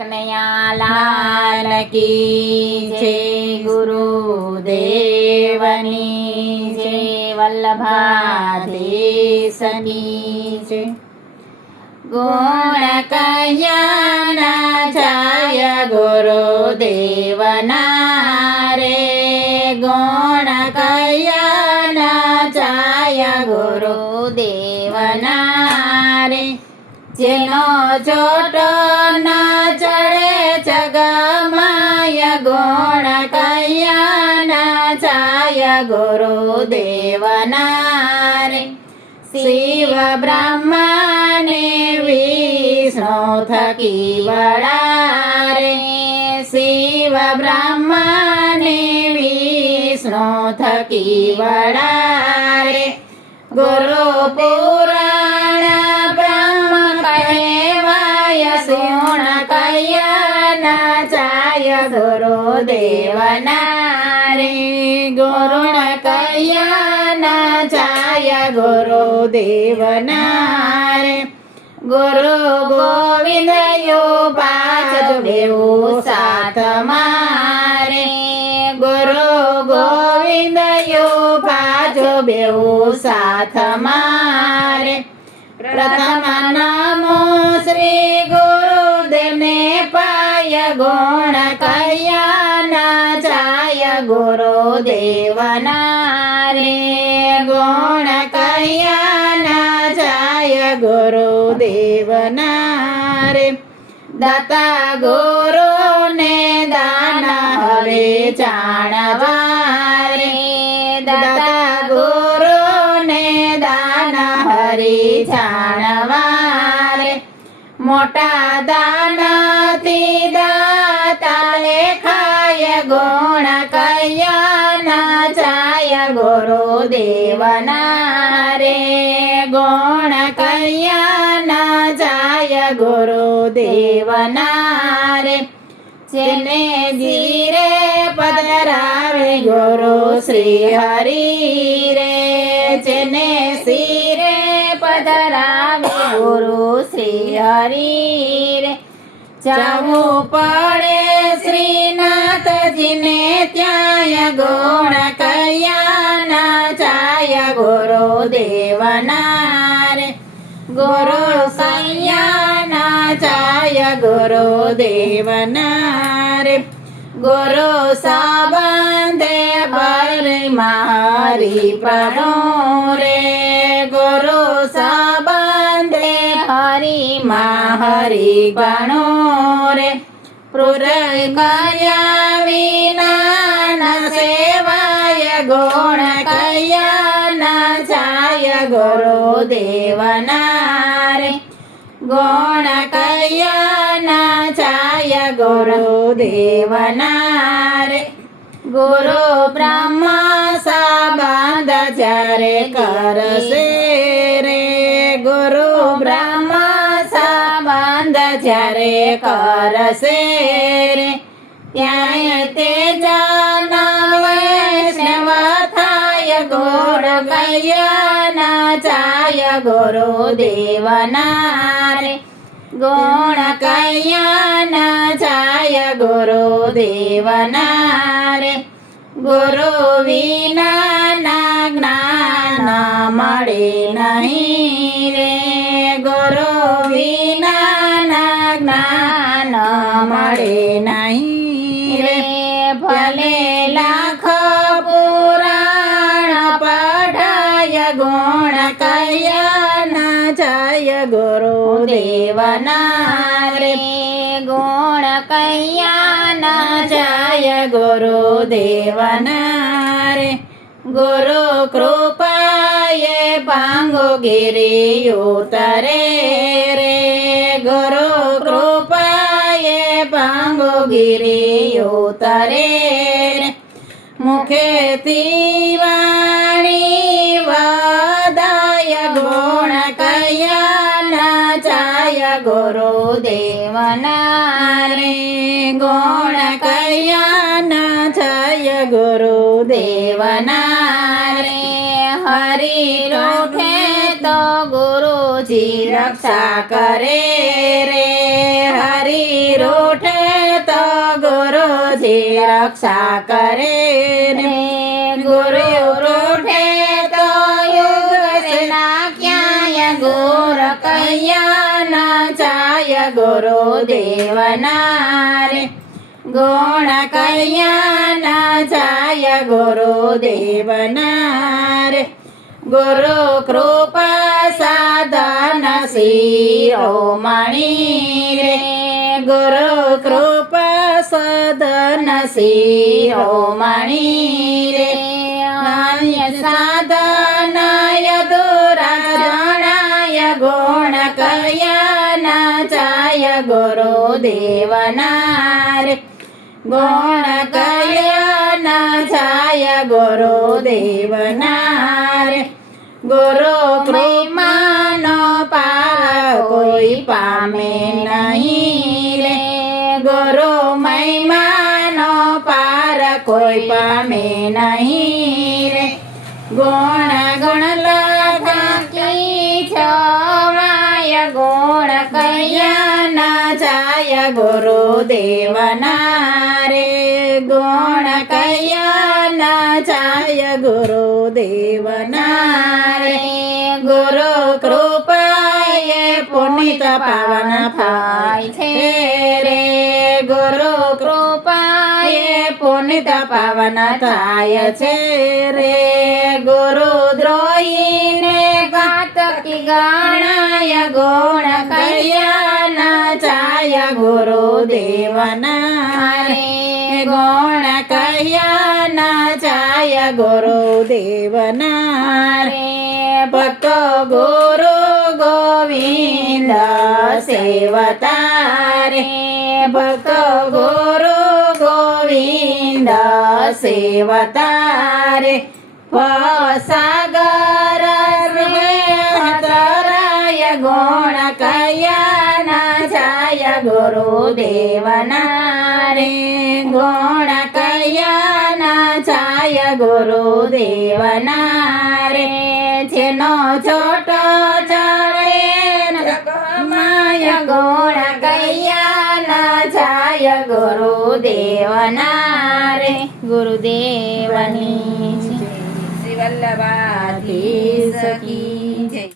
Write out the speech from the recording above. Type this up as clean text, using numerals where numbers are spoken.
કનૈયા લાલ કી જય, ગુરુદેવની જય, વલ્લભાધીશની જય. ગુણ કૈયાના જાય ગુરુદેવના રે, ગુણ કૈયાના જાય ગુરુદેવના રે. જેનો ચોટો ના ચડે જગમાય, ગુણ કૈયાના જાય ગુરુદેવના રે. શિવ બ્રહ્માને વિષ્ણુ થકી વળા રે, શિવ બ્રહ્માને વિષ્ણુ થકી વળા રે. ગુરુ પુરાણ બ્રહ્મ કહેવાય, સુણ કૈયાના જાય ગુરુદેવના રે, ગુણ કૈયાના જાય ગુરુદેવના રે. ગુરુ ગોવિંદ પાછ બેવું સાથ મારે, ગુરુ ગોવિંદ પાછ બેવું સાથ મારે. પ્રથમ નામો શ્રી ગુરુદેવને પાય, ગુણ કૈયાના જાય ગુરુદેવના રે, ગુણ કૈયાના જાય ગુરુદેવના રે. દાતા ગુરુને દાન હવે જાણવા રે, દાતા ગુરુને દાન હરી જાણવા રે. મોટા દાનથી દાતા લેખાય, ગુણ કૈયાના જાય ગુરુદેવના રે, ગુણ કૈયાના જાય ગુરુદેવના રે. જેને ધીરે પધરાવે ગુરુ શ્રી હરિ રે, જેને શિરે પધરાવે ગુરુ શ્રી હરિ રે. જવું પડે શ્રીનાથજીને ત્યાંય, ગુણ કૈયાના જાય ગુરુદેવના રે, ગુરુ કૈયાના જાય ગુરુદેવના રે. ગુરુ સંબંધે હરિ મારી પ્રભુ રે, ગુરુ સંબંધે હરિ હરિ ગણો રે. પુરય કર્યા વિના ન સેવાય, ગુણ કૈયાના જાય ગુરુદેવના રે, ગુણ કૈયાના જાય ગુરુદેવના રે. ગુરુ બ્રહ્મા સંબંધ જ્યારે કરશે રે, ગુરુ બ્રહ્મા સંબંધ જ્યારે કરશે રે. ત્યાં તે જન વૈષ્ણવ થાય, ગુણ કૈયાના જાય ગુરુદેવના રે, ગુણ કૈયાના જાય ગુરુદેવના રે. ગુરુ વિના જ્ઞાન મળે નહીં રે, ગુરુ વિના જ્ઞાન મળે નહીં રે. ભલે લાખ પુરાણ પઢાય, ગુણ કૈયાના જાય ગુરુદેવના રે, ગુણ કૈયાના જાય ગુરુદેવના રે. ગુરુ કૃપાએ પાંગો ગિરી ઉતરે રે, ગુરુ કૃપાએ પાંગો ગિરી ઉતરે રે. મુખેથી વાણી વદાય, ગુણ કૈયાના જાય ગુરુદેવના રે, ગુણ કૈયાના જાય ગુરુદેવના રે. હરિ રોઠે તો ગુરુજી ગુરુજી રક્ષા કરે રે હરી રૂઠે તો ગુરુજી રક્ષા કરે રે ગુરુ રૂઠે તો યુગ સેના ક્યાંય ગુર કૈયા ના જાય ગુરુદેવના રે ગુણ કૈયા ના જાય ગુરુદેવના રે ગુરુ કૃપા સાધન શિરોમણી રે ગુરુ કૃપા સાધન શિરોમણી રે નાન્ય સાધનાય દુરા જણાય ગુણ કયા ના જાય ગુરુદેવના રે ગુણ કયા ના જાય ગુરુદેવના રે ગુરુ કૃપાનો પાર કોઈ પામે નહીં રે ગુરુ મહિમાનો પાર કોઈ પામે નહીં રે ગુણ ગુણ લગાકી છવાય ગુણ કયા ના જાય ગુરુદેવના રે ગુણ કયા ના જાય ગુરુદેવના રે ગુરુ કૃપાએ પુનિત પાવન થાય છે રે ગુરુ કૃપાએ પુનિત પાવન થાય છે રે ગુરુ દ્રોહીને ઘાતકી ગણાય ગુણ કયા ના જાય ગુરુદેવના રે ગુણ કયા ના જાય ગુરુદેવના રે ભક્તો ગુરુ ગોવિંદ સેવતા રે ભક્તો ગુરુ ગોવિંદ સેવતા રે ભવસાગર તરાય ગુણ કયા ના જાય ગુરુદેવના રે ગુણ કયા ના જાય ગુરુદેવના રે જેનો છોટો ચડે માય ગુણ કયા ના જાય ગુરુદેવના રે ગુરુદેવની શ્રી વલ્લભાધીશ કી